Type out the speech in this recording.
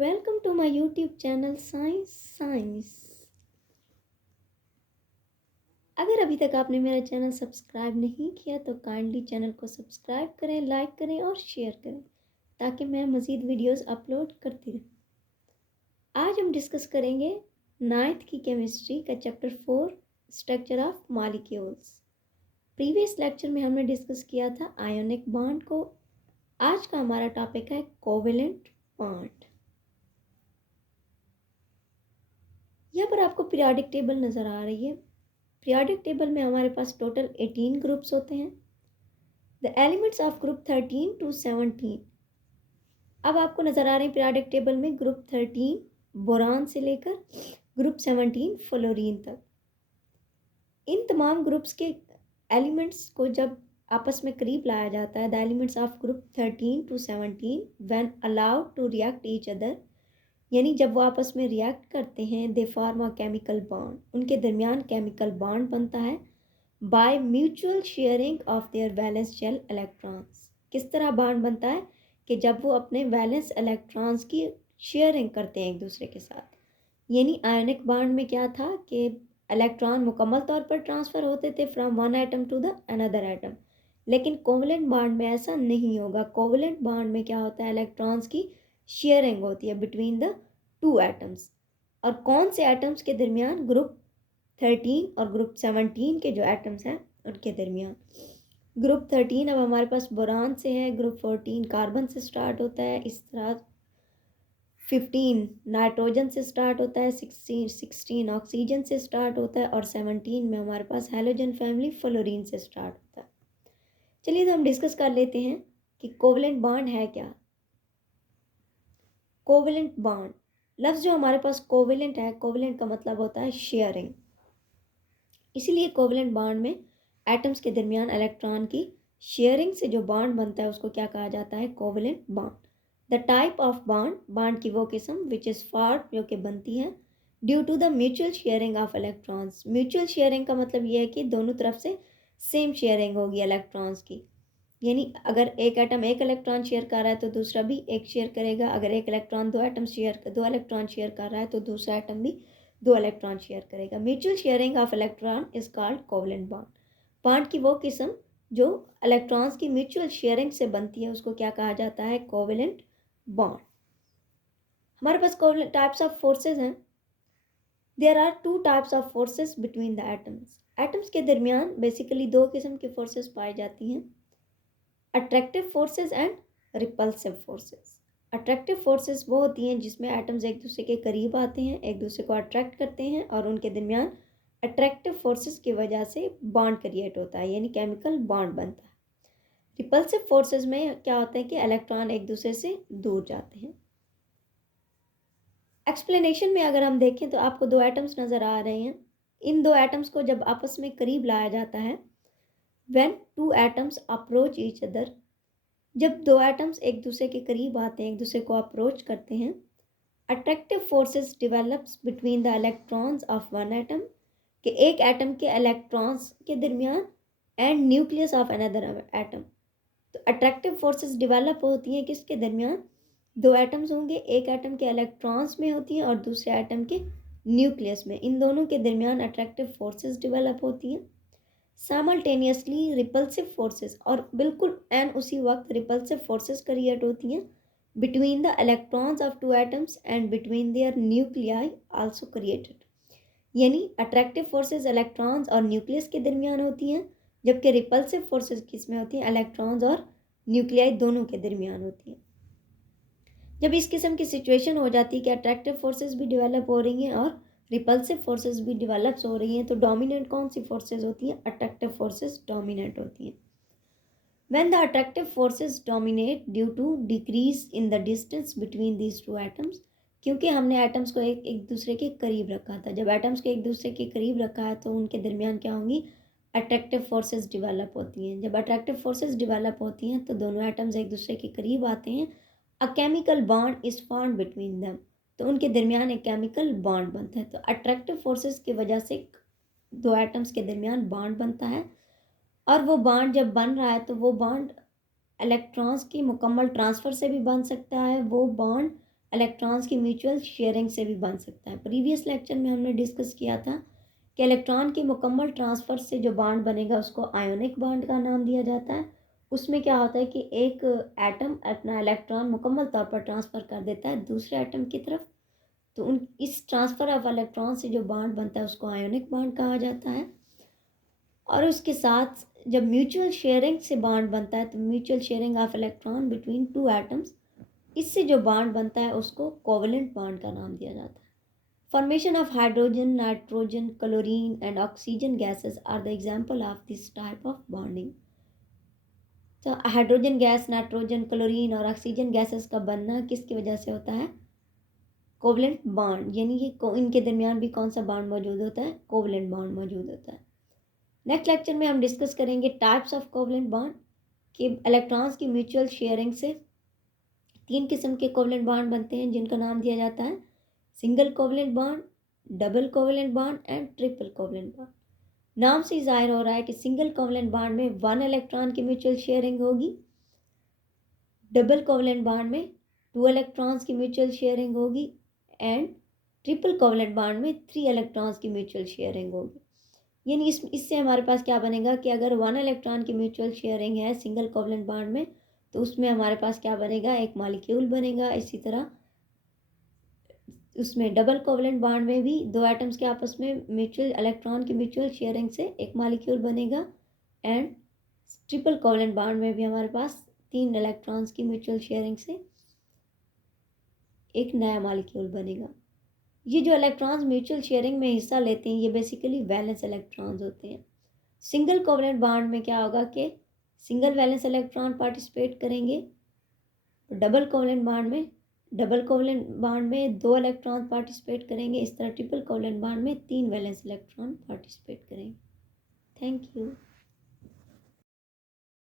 Welcome to my YouTube channel science science. अगर अभी तक आपने मेरा चैनल सब्सक्राइब नहीं किया तो काइंडली चैनल को सब्सक्राइब करें, लाइक करें और शेयर करें ताकि मैं मज़ीद वीडियोस अपलोड करती रहूँ। आज हम डिस्कस करेंगे नाइन्थ की केमिस्ट्री का chapter 4 structure of molecules. Previous lecture में हमने डिस्कस किया था आयोनिक बॉन्ड को। आज का हमारा टॉपिक है कोवेलेंट बॉन्ड। यहाँ पर आपको पीरियोडिक टेबल नज़र आ रही है। पीरियोडिक टेबल में हमारे पास टोटल 18 ग्रुप्स होते हैं। The elements of group 13 to 17। अब आपको नज़र आ रहे हैं पीरियोडिक टेबल में ग्रुप 13 बोरान से लेकर ग्रुप 17 फ्लोरीन तक। इन तमाम ग्रुप्स के एलिमेंट्स को जब आपस में करीब लाया जाता है, the elements of group 13 to 17 when allowed to react each other, यानी जब वो आपस में रिएक्ट करते हैं, they form a chemical bond, उनके दरमियान केमिकल बॉन्ड बनता है by mutual sharing of their valence shell electrons. किस तरह बॉन्ड बनता है कि जब वो अपने वैलेंस इलेक्ट्रॉन्स की शेयरिंग करते हैं एक दूसरे के साथ। यानी आयनिक बॉन्ड में क्या था कि इलेक्ट्रॉन मुकम्मल तौर पर ट्रांसफ़र होते थे from one atom to the another atom, लेकिन कोवलेंट बॉन्ड में ऐसा नहीं होगा। कोवलेंट बॉन्ड में क्या होता है, इलेक्ट्रॉन्स की शेयरिंग होती है बिटवीन द टू एटम्स। और कौन से एटम्स के दरमियान, ग्रुप 13 और ग्रुप 17 के जो एटम्स हैं उनके दरमियान। ग्रुप 13 अब हमारे पास बोरान से है, ग्रुप 14 कार्बन से स्टार्ट होता है, इस तरह 15 नाइट्रोजन से स्टार्ट होता है, 16 ऑक्सीजन से स्टार्ट होता है और 17 में हमारे पास हैलोजन फैमिली फ्लोरीन से स्टार्ट होता है। चलिए तो हम डिस्कस कर लेते हैं कि कोवलेंट बॉन्ड है क्या। कोवलेंट बॉन्ड लफ्ज़ जो हमारे पास कोवलेंट है, कोवलेंट का मतलब होता है शेयरिंग। इसीलिए कोवलेंट बॉन्ड में एटम्स के दरमियान इलेक्ट्रॉन की शेयरिंग से जो बॉन्ड बनता है उसको क्या कहा जाता है, covalent bond. The type of bond, bond की वो किस्म विच इज़ फॉर्म, जो कि बनती है due to the mutual sharing of electrons. Mutual sharing का मतलब ये है कि दोनों तरफ से सेम शेयरिंग होगी इलेक्ट्रॉन्स की। यानी अगर एक एटम एक इलेक्ट्रॉन शेयर कर रहा है तो दूसरा भी एक शेयर करेगा। अगर एक इलेक्ट्रॉन दो इलेक्ट्रॉन शेयर कर रहा है तो दूसरा एटम भी दो इलेक्ट्रॉन शेयर करेगा। Mutual sharing of electron is called covalent bond. Bond की वो किस्म जो इलेक्ट्रॉन्स की म्यूचुअल शेयरिंग से बनती है उसको क्या कहा जाता है, कोवलेंट बॉन्ड। हमारे पास कोवलेंट टाइप्स ऑफ फोर्सेज हैं। There are two types of forces between the atoms. Atoms के दरमियान बेसिकली दो किस्म की फोर्सेज पाई जाती हैं, attractive forces and repulsive forces. Attractive forces वो होती हैं जिसमें एटम्स एक दूसरे के करीब आते हैं, एक दूसरे को अट्रैक्ट करते हैं और उनके दरमियान अट्रैक्टिव फोर्सेस की वजह से बॉन्ड क्रिएट होता है, यानी केमिकल बॉन्ड बनता है। रिपल्सिव फोर्सेस में क्या होता है कि इलेक्ट्रॉन एक दूसरे से दूर जाते हैं। एक्सप्लेनेशन में अगर हम देखें तो आपको दो एटम्स नज़र आ रहे हैं। इन दो एटम्स को जब आपस में करीब लाया जाता है, when two atoms approach each other, जब दो एटम्स एक दूसरे के करीब आते हैं, एक दूसरे को अप्रोच करते हैं, attractive forces develops between the electrons of one atom, कि एक एटम के इलेक्ट्रॉन्स के दरमियान, and nucleus of another atom. तो अट्रैक्टिव फोर्सेस डिवेलप होती हैं किसके दरमियान, दो एटम्स होंगे, एक एटम के इलेक्ट्रॉन्स में होती हैं और दूसरे एटम के न्यूक्लियस में। इन दोनों के दरमियान अट्रैक्टिव फोर्सेस डिवेलप होती हैं। साइमल्टेनियसली रिपल्सिव फोर्सेस, और बिल्कुल एंड उसी वक्त रिपल्सिव फोर्सेस क्रिएट होती हैं between the electrons of two atoms and between their nuclei also created. यानी अट्रैक्टिव फोर्सेस इलेक्ट्रॉन्स और न्यूक्लियस के दरमियान होती हैं, जबकि रिपल्सिव फोर्सेस किस में होती हैं, इलेक्ट्रॉन्स और न्यूक्लियाई दोनों के दरमियान होती हैं। जब इस किस्म की सिचुएशन हो जाती है कि अट्रैक्टिव फोर्सेस भी डेवलप हो रही हैं और रिपल्सिव फोर्सेस भी डेवलप्स हो रही हैं, तो डोमिनेंट कौन सी फोर्सेस होती हैं, अट्रैक्टिव फोर्सेस डोमिनेंट होती हैं। When the attractive forces dominate due to decrease in the distance between these two atoms, क्योंकि हमने एटम्स को एक दूसरे के करीब रखा था। जब एटम्स को एक दूसरे के करीब रखा है तो उनके दरमियान क्या होंगी, अट्रैक्टिव फोर्सेस डेवलप होती हैं। जब अट्रैक्टिव फोर्सेस डेवलप होती हैं तो दोनों एटम्स एक दूसरे के करीब आते हैं, अ chemical bond is formed between them, तो उनके दरमियान एक केमिकल बॉन्ड बनता है। तो अट्रैक्टिव फोर्सेस की वजह से दो एटम्स के दरमियान बॉन्ड बनता है, और वो बॉन्ड जब बन रहा है तो वो बॉन्ड इलेक्ट्रॉन्स की मुकम्मल ट्रांसफ़र से भी बन सकता है, वो बॉन्ड इलेक्ट्रॉन्स की म्यूचुअल शेयरिंग से भी बन सकता है। प्रीवियस लेक्चर में हमने डिस्कस किया था कि इलेक्ट्रॉन की मुकम्मल ट्रांसफ़र से जो बॉन्ड बनेगा उसको आयोनिक बॉन्ड का नाम दिया जाता है। उसमें क्या होता है कि एक एटम अपना इलेक्ट्रॉन मुकम्मल तौर पर ट्रांसफ़र कर देता है दूसरे एटम की तरफ, तो उन इस ट्रांसफ़र ऑफ इलेक्ट्रॉन से जो बॉन्ड बनता है उसको आयोनिक बॉन्ड कहा जाता है। और उसके साथ जब म्यूचुअल शेयरिंग से बॉन्ड बनता है तो mutual sharing of electron between two atoms, इससे जो बॉन्ड बनता है उसको कोवलेंट बॉन्ड का नाम दिया जाता है। Formation of hydrogen, nitrogen, chlorine and oxygen gases are the example of this type of bonding. तो हाइड्रोजन गैस, नाइट्रोजन, क्लोरीन और ऑक्सीजन गैसेस का बनना किसकी वजह से होता है? कोवलेंट बॉन्ड, यानी कि इनके दरमियान भी कौन सा बॉन्ड मौजूद होता है? कोवलेंट बॉन्ड मौजूद होता है। नेक्स्ट लेक्चर में हम डिस्कस करेंगे टाइप्स ऑफ कोवलेंट बॉन्ड, कि इलेक्ट्रॉन्स की म्यूचुअल शेयरिंग से 3 किस्म के कोवलेंट बॉन्ड बनते हैं जिनका नाम दिया जाता है single covalent bond, double covalent bond and triple covalent bond. नाम से जाहिर हो रहा है कि सिंगल कोवलेंट बॉन्ड में 1 इलेक्ट्रॉन की म्यूचुअल शेयरिंग होगी, डबल कोवलेंट बॉन्ड में 2 इलेक्ट्रॉन्स की म्यूचुअल शेयरिंग होगी एंड ट्रिपल कोवलेंट बॉन्ड में 3 इलेक्ट्रॉन्स की म्यूचुअल शेयरिंग होगी। यानी इससे हमारे पास क्या बनेगा कि अगर 1 इलेक्ट्रॉन की म्यूचुअल शेयरिंग है सिंगल कोवलेंट बॉन्ड में, तो उसमें हमारे पास क्या बनेगा? एक मॉलिक्यूल बनेगा। इसी तरह उसमें डबल कोवलेंट बॉन्ड में भी 2 एटम्स के आपस में म्यूचुअल इलेक्ट्रॉन की म्यूचुअल शेयरिंग से एक मॉलिक्यूल बनेगा एंड ट्रिपल कोवलेंट बॉन्ड में भी हमारे पास 3 इलेक्ट्रॉन्स की म्यूचुअल शेयरिंग से एक नया मॉलिक्यूल बनेगा। ये जो इलेक्ट्रॉन्स म्यूचुअल शेयरिंग में हिस्सा लेते हैं ये बेसिकली वैलेंस इलेक्ट्रॉन्स होते हैं। सिंगल कोवलेंट बॉन्ड में क्या होगा कि सिंगल वैलेंस इलेक्ट्रॉन पार्टिसिपेट करेंगे, डबल कोवलेंट बॉन्ड में 2 इलेक्ट्रॉन पार्टिसिपेट करेंगे। इस तरह ट्रिपल कोवलेंट बॉन्ड में 3 वैलेंस इलेक्ट्रॉन पार्टिसिपेट करेंगे। Thank you.